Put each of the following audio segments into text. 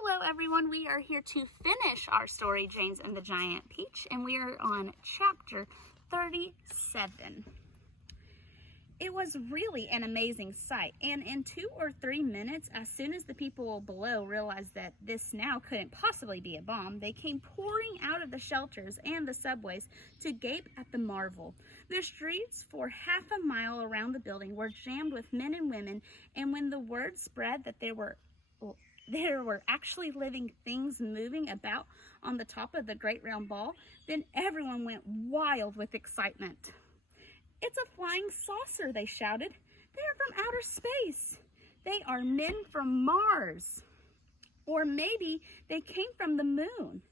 Hello everyone, we are here to finish our story, James and the Giant Peach, and we are on chapter 37. It was really an amazing sight, and in 2 or 3 minutes, as soon as the people below realized that this now couldn't possibly be a bomb, they came pouring out of the shelters and the subways to gape at the marvel. The streets for half a mile around the building were jammed with men and women, and when the word spread that there were actually living things moving about on the top of the great round ball, then everyone went wild with excitement. "It's a flying saucer," they shouted. "They are from outer space. They are men from Mars. Or maybe they came from the moon."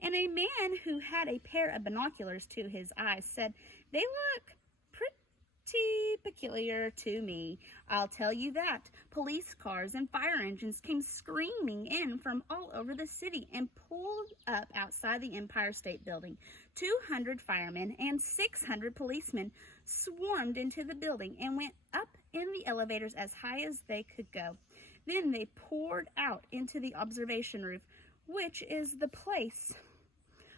And a man who had a pair of binoculars to his eyes said, "They look pretty peculiar to me, I'll tell you that." Police cars and fire engines came screaming in from all over the city and pulled up outside the Empire State Building. 200 firemen and 600 policemen swarmed into the building and went up in the elevators as high as they could go. Then they poured out into the observation roof, which is the place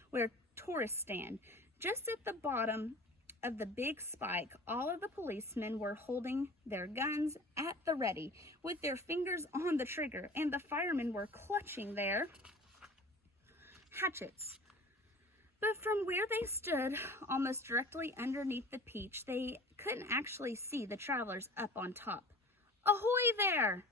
where tourists stand. Just at the bottom of the big spike, all of the policemen were holding their guns at the ready, with their fingers on the trigger, and the firemen were clutching their hatchets. But from where they stood, almost directly underneath the Peach, they couldn't actually see the travelers up on top. "Ahoy there!"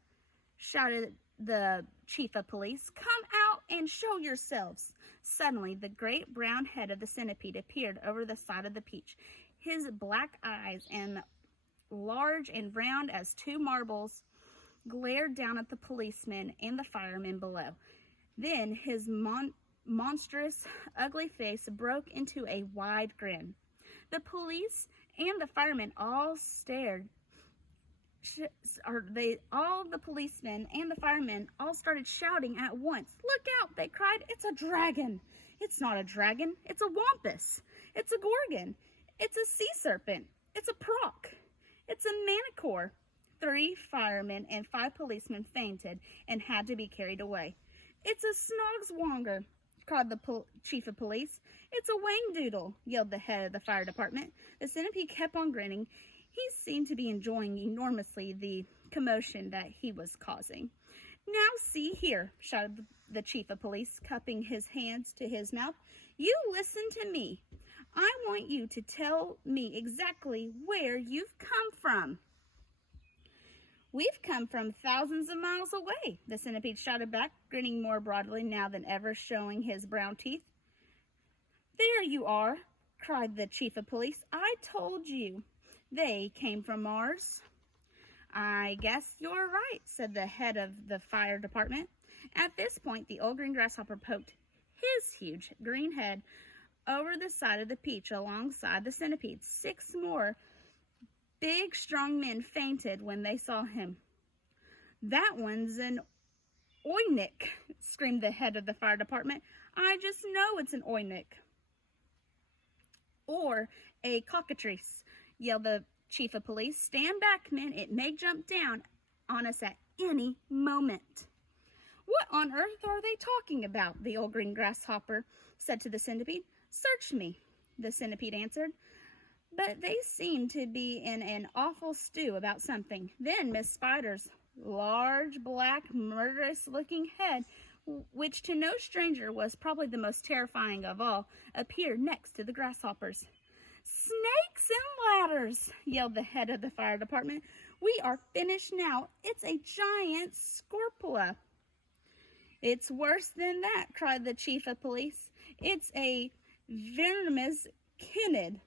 shouted the chief of police. "Come out and show yourselves." Suddenly, the great brown head of the centipede appeared over the side of the Peach. His black eyes, and large and round as 2 marbles, glared down at the policemen and the firemen below. Then his monstrous, ugly face broke into a wide grin. The police and the firemen all stared. All the policemen and the firemen all started shouting at once. "Look out!" they cried. "It's a dragon!" "It's not a dragon. It's a wampus. It's a gorgon. It's a sea serpent. It's a proc. It's a manicore." 3 firemen and 5 policemen fainted and had to be carried away. "It's a snogswonger," cried the chief of police. "It's a wangdoodle," yelled the head of the fire department. The centipede kept on grinning. He seemed to be enjoying enormously the commotion that he was causing. "Now see here," shouted the chief of police, cupping his hands to his mouth. "You listen to me. I want you to tell me exactly where you've come from." "We've come from thousands of miles away," the centipede shouted back, grinning more broadly now than ever, showing his brown teeth. "There you are," cried the chief of police. "I told you. They came from Mars." "I guess you're right," said the head of the fire department. At this point, the old green grasshopper poked his huge green head over the side of the Peach alongside the centipede. 6 more big, strong men fainted when they saw him. "That one's an oynik," screamed the head of the fire department. "I just know it's an oynik." "Or a cockatrice," yelled the chief of police. "Stand back, men. It may jump down on us at any moment." "What on earth are they talking about?" the old green grasshopper said to the centipede. "Search me," the centipede answered. But they seemed to be in an awful stew about something. Then Miss Spider's large, black, murderous-looking head, which to no stranger was probably the most terrifying of all, appeared next to the grasshoppers. "Snakes and ladders!" yelled the head of the fire department. "We are finished now. It's a giant scorpula." "It's worse than that," cried the chief of police. "It's a verminous kynid.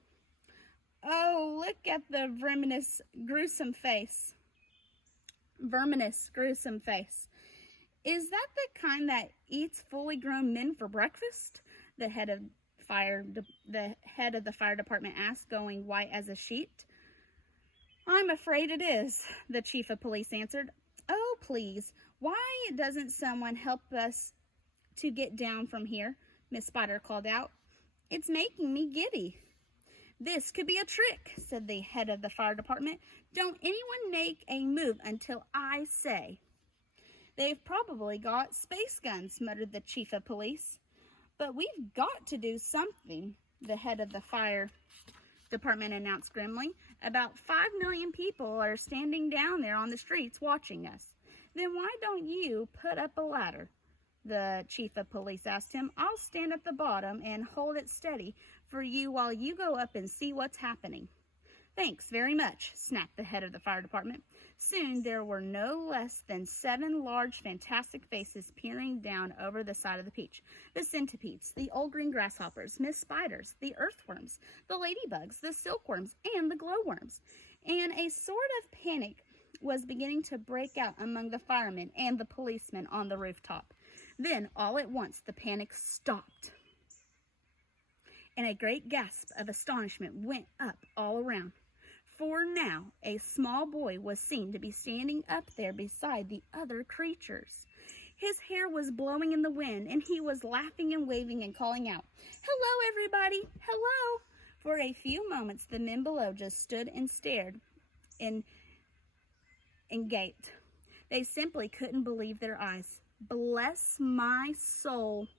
Oh, look at the verminous, gruesome face." "Verminous, gruesome face. Is that the kind that eats fully grown men for breakfast?" The head of the fire department asked, going white as a sheet. "I'm afraid it is," the chief of police answered. "Oh, please, why doesn't someone help us to get down from here?" Miss Spider called out. "It's making me giddy." "This could be a trick," said the head of the fire department. "Don't anyone make a move until I say." They've probably got space guns, muttered the chief of police. But we've got to do something, the head of the fire department announced grimly. About 5 million people are standing down there on the streets watching us. Then why don't you put up a ladder? The chief of police asked him. I'll stand at the bottom and hold it steady for you while you go up and see what's happening. Thanks very much, snapped the head of the fire department. Soon there were no less than 7 large, fantastic faces peering down over the side of the peach. The centipedes, the old green grasshoppers, Miss Spiders, the earthworms, the ladybugs, the silkworms, and the glowworms. And a sort of panic was beginning to break out among the firemen and the policemen on the rooftop. Then, all at once, the panic stopped, and a great gasp of astonishment went up all around. For now, a small boy was seen to be standing up there beside the other creatures. His hair was blowing in the wind, and he was laughing and waving and calling out, "Hello, everybody! Hello!" For a few moments, the men below just stood and stared and gaped. They simply couldn't believe their eyes. "Bless my soul,"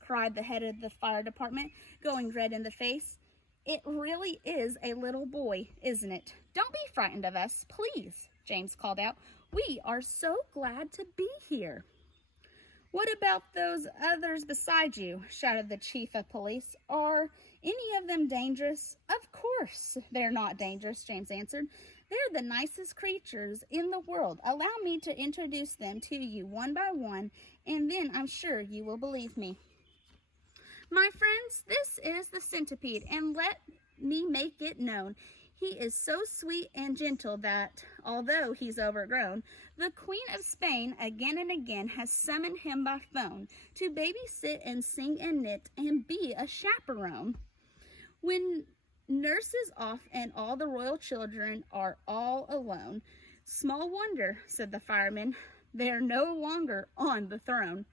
cried the head of the fire department, going red in the face. "It really is a little boy, isn't it? Don't be frightened of us, please," James called out. "We are so glad to be here." "What about those others beside you?" shouted the chief of police. "Are any of them dangerous?" "Of course they're not dangerous," James answered. "They're the nicest creatures in the world. Allow me to introduce them to you one by one, and then I'm sure you will believe me. My friends, this is the centipede, and let me make it known. He is so sweet and gentle that, although he's overgrown, the Queen of Spain again and again has summoned him by phone to babysit and sing and knit and be a chaperone. When nurse is off and all the royal children are all alone, small wonder," said the fireman, "they're no longer on the throne."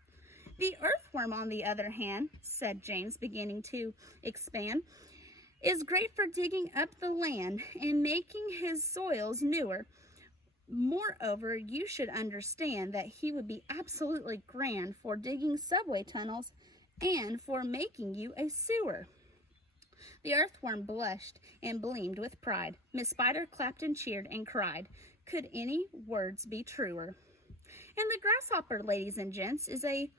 "The earthworm, on the other hand," said James, beginning to expand, "is great for digging up the land and making his soils newer. Moreover, you should understand that he would be absolutely grand for digging subway tunnels and for making you a sewer." The earthworm blushed and gleamed with pride. Miss Spider clapped and cheered and cried, "Could any words be truer?" And the grasshopper, ladies and gents, is a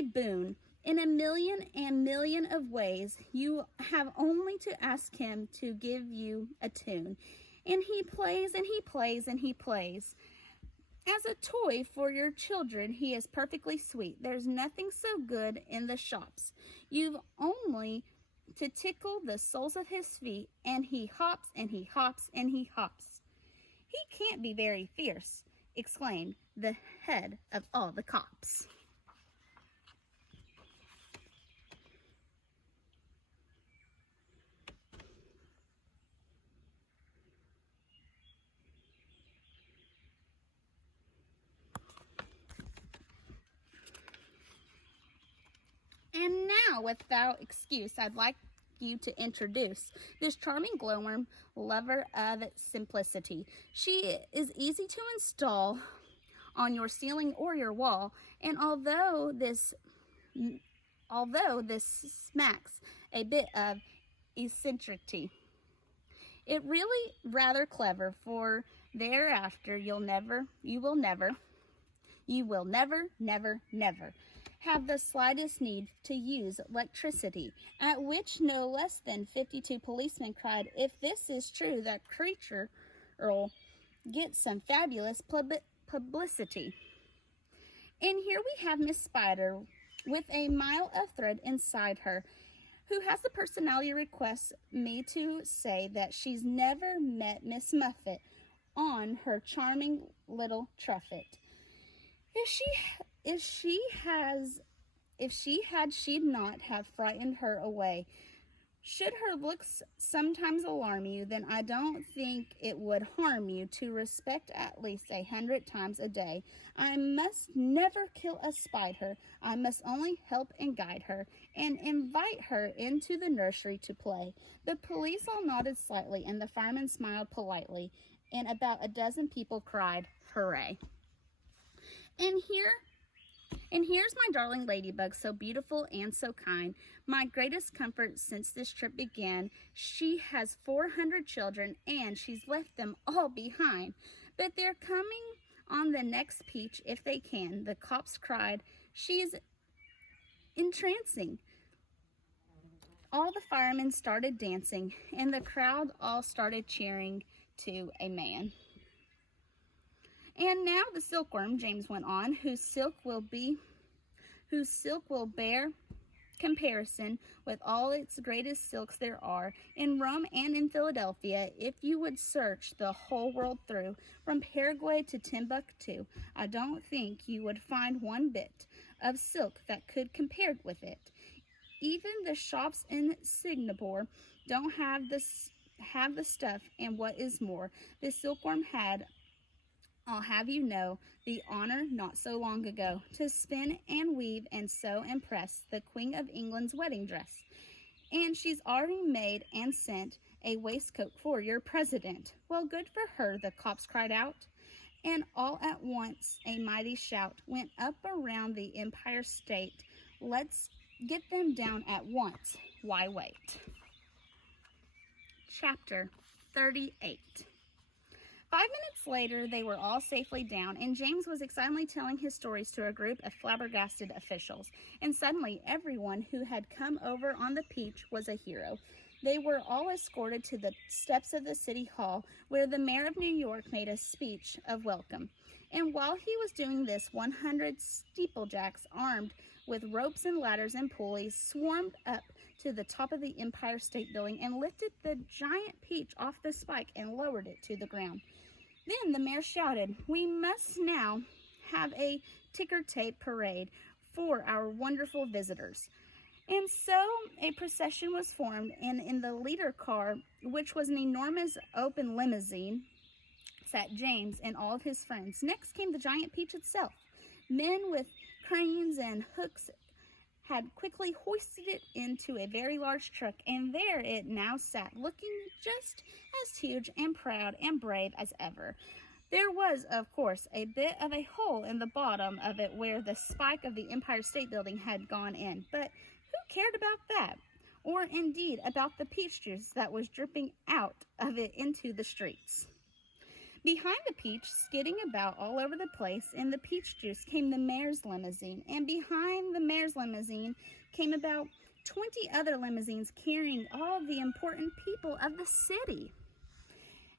boon. In a million of ways, you have only to ask him to give you a tune. And he plays and he plays and he plays. As a toy for your children, he is perfectly sweet. There's nothing so good in the shops. You've only to tickle the soles of his feet, and he hops and he hops and he hops. "He can't be very fierce," exclaimed the head of all the cops. And now, without excuse, I'd like you to introduce this charming glowworm, lover of simplicity. She is easy to install on your ceiling or your wall, and although this smacks a bit of eccentricity, it really rather clever, for thereafter you will never have the slightest need to use electricity." At which no less than 52 policemen cried, "If this is true, that creature'll get some fabulous publicity." And here we have Miss Spider with a mile of thread inside her, who has the personality request me to say that she's never met Miss Muffet on her charming little truffet. If she had, she'd not have frightened her away. Should her looks sometimes alarm you, then I don't think it would harm you to respect at least 100 times a day. I must never kill a spider. I must only help and guide her, and invite her into the nursery to play." The police all nodded slightly, and the fireman smiled politely, and about a dozen people cried, "Hooray!" And here's my darling ladybug, so beautiful and so kind. My greatest comfort since this trip began. She has 400 children, and she's left them all behind. But they're coming on the next peach if they can. The cops cried. She's entrancing. All the firemen started dancing, and the crowd all started cheering to a man. And now the silkworm, James went on, whose silk will bear comparison with all its greatest silks there are in Rome and in Philadelphia. If you would search the whole world through, from Paraguay to Timbuktu, I don't think you would find one bit of silk that could compare with it. Even the shops in Singapore don't have the stuff, and what is more, the silkworm had, I'll have you know, the honor not so long ago to spin and weave and sew and press the Queen of England's wedding dress. And she's already made and sent a waistcoat for your president. Well, good for her, the cops cried out. And all at once a mighty shout went up around the Empire State. Let's get them down at once. Why wait? Chapter 38. 5 minutes later, they were all safely down, and James was excitedly telling his stories to a group of flabbergasted officials. And suddenly, everyone who had come over on the Peach was a hero. They were all escorted to the steps of the city hall, where the mayor of New York made a speech of welcome. And while he was doing this, 100 steeplejacks, armed with ropes and ladders and pulleys, swarmed up to the top of the Empire State Building and lifted the giant peach off the spike and lowered it to the ground. Then the mayor shouted, "We must now have a ticker tape parade for our wonderful visitors." And so a procession was formed, and in the leader car, which was an enormous open limousine, sat James and all of his friends. Next came the giant peach itself. Men with cranes and hooks had quickly hoisted it into a very large truck, and there it now sat, looking just as huge and proud and brave as ever. There was, of course, a bit of a hole in the bottom of it where the spike of the Empire State Building had gone in, but who cared about that? Or indeed about the peach juice that was dripping out of it into the streets. Behind the peach, skidding about all over the place in the peach juice, came the mayor's limousine, and behind the mayor's limousine came about 20 other limousines carrying all the important people of the city.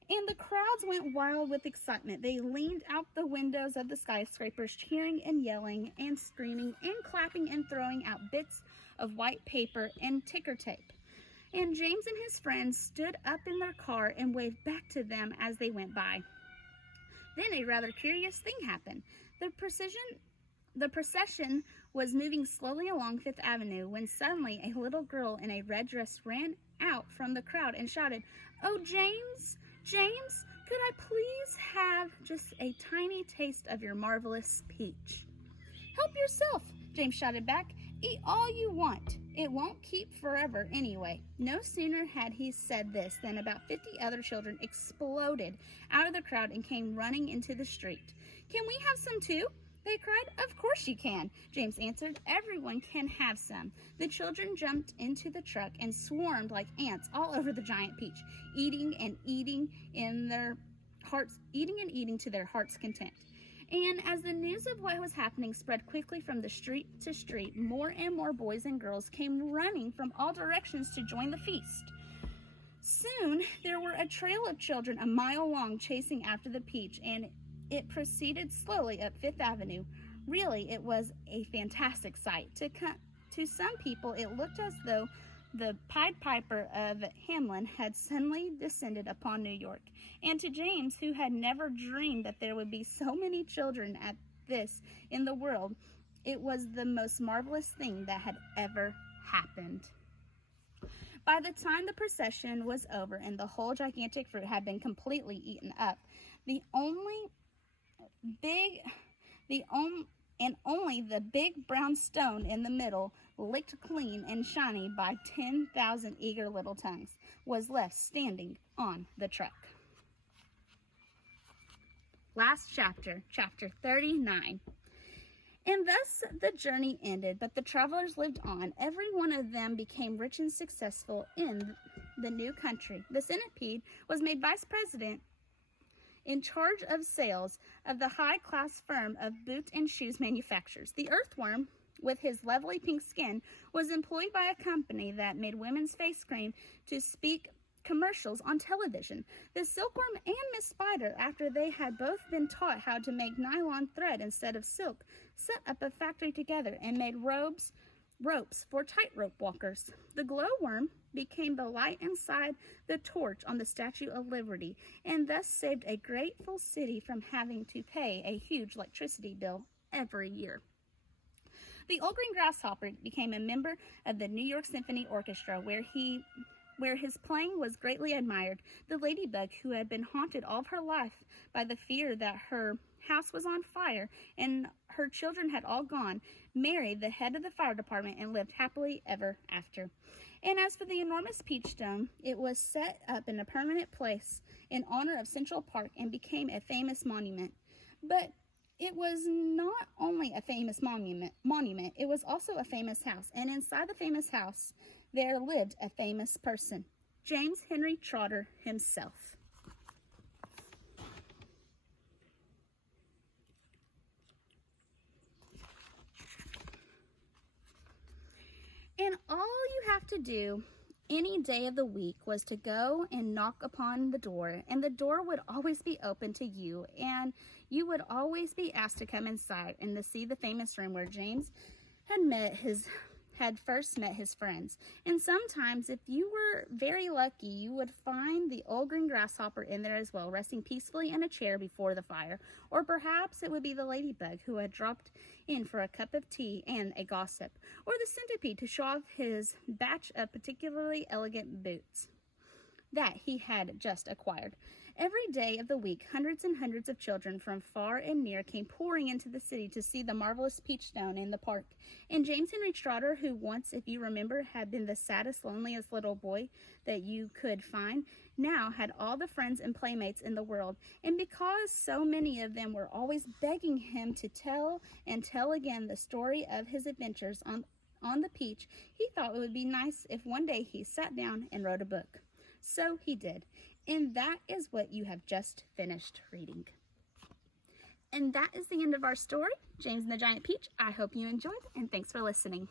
And the crowds went wild with excitement. They leaned out the windows of the skyscrapers, cheering and yelling and screaming and clapping and throwing out bits of white paper and ticker tape. And James and his friends stood up in their car and waved back to them as they went by. Then a rather curious thing happened. The procession was moving slowly along Fifth Avenue when suddenly a little girl in a red dress ran out from the crowd and shouted, "Oh, James, James, could I please have just a tiny taste of your marvelous peach?" "Help yourself," James shouted back. "Eat all you want. It won't keep forever anyway." No sooner had he said this than about 50 other children exploded out of the crowd and came running into the street. "Can we have some too?" they cried. "Of course you can," James answered. "Everyone can have some." The children jumped into the truck and swarmed like ants all over the giant peach, eating and eating to their heart's content. And as the news of what was happening spread quickly from the street to street, more and more boys and girls came running from all directions to join the feast. Soon there were a trail of children a mile long chasing after the peach, and it proceeded slowly up Fifth Avenue. Really, it was a fantastic sight. To some people, it looked as though the Pied Piper of Hamelin had suddenly descended upon New York. And to James, who had never dreamed that there would be so many children at this in the world, it was the most marvelous thing that had ever happened. By the time the procession was over and the whole gigantic fruit had been completely eaten up, only the big brown stone in the middle, licked clean and shiny by 10,000 eager little tongues, was left standing on the truck. Last chapter, chapter 39. And thus the journey ended, but the travelers lived on. Every one of them became rich and successful in the new country. The centipede was made vice president in charge of sales of the high-class firm of boot and shoes manufacturers. The earthworm, with his lovely pink skin, was employed by a company that made women's face cream to speak commercials on television. The silkworm and Miss Spider, after they had both been taught how to make nylon thread instead of silk, set up a factory together and made ropes for tightrope walkers. The glowworm became the light inside the torch on the Statue of Liberty, and thus saved a grateful city from having to pay a huge electricity bill every year. The Old Green Grasshopper became a member of the New York Symphony Orchestra, where his playing was greatly admired. The ladybug, who had been haunted all of her life by the fear that her house was on fire and her children had all gone, married the head of the fire department and lived happily ever after. And as for the enormous peach stone, it was set up in a permanent place in honor of Central Park and became a famous monument. But it was not only a famous monument, it was also a famous house. And inside the famous house, there lived a famous person, James Henry Trotter himself. And all you have to do any day of the week was to go and knock upon the door, and the door would always be open to you, and you would always be asked to come inside and to see the famous room where James had first met his friends. And sometimes, if you were very lucky, you would find the Old Green Grasshopper in there as well, resting peacefully in a chair before the fire. Or perhaps it would be the ladybug who had dropped in for a cup of tea and a gossip. Or the centipede to show off his batch of particularly elegant boots that he had just acquired. Every day of the week, hundreds and hundreds of children from far and near came pouring into the city to see the marvelous peach stone in the park. And James Henry Trotter, who once, if you remember, had been the saddest, loneliest little boy that you could find, now had all the friends and playmates in the world. And because so many of them were always begging him to tell and tell again the story of his adventures on the peach, he thought it would be nice if one day he sat down and wrote a book. So he did. And that is what you have just finished reading. And that is the end of our story, James and the Giant Peach. I hope you enjoyed, and thanks for listening.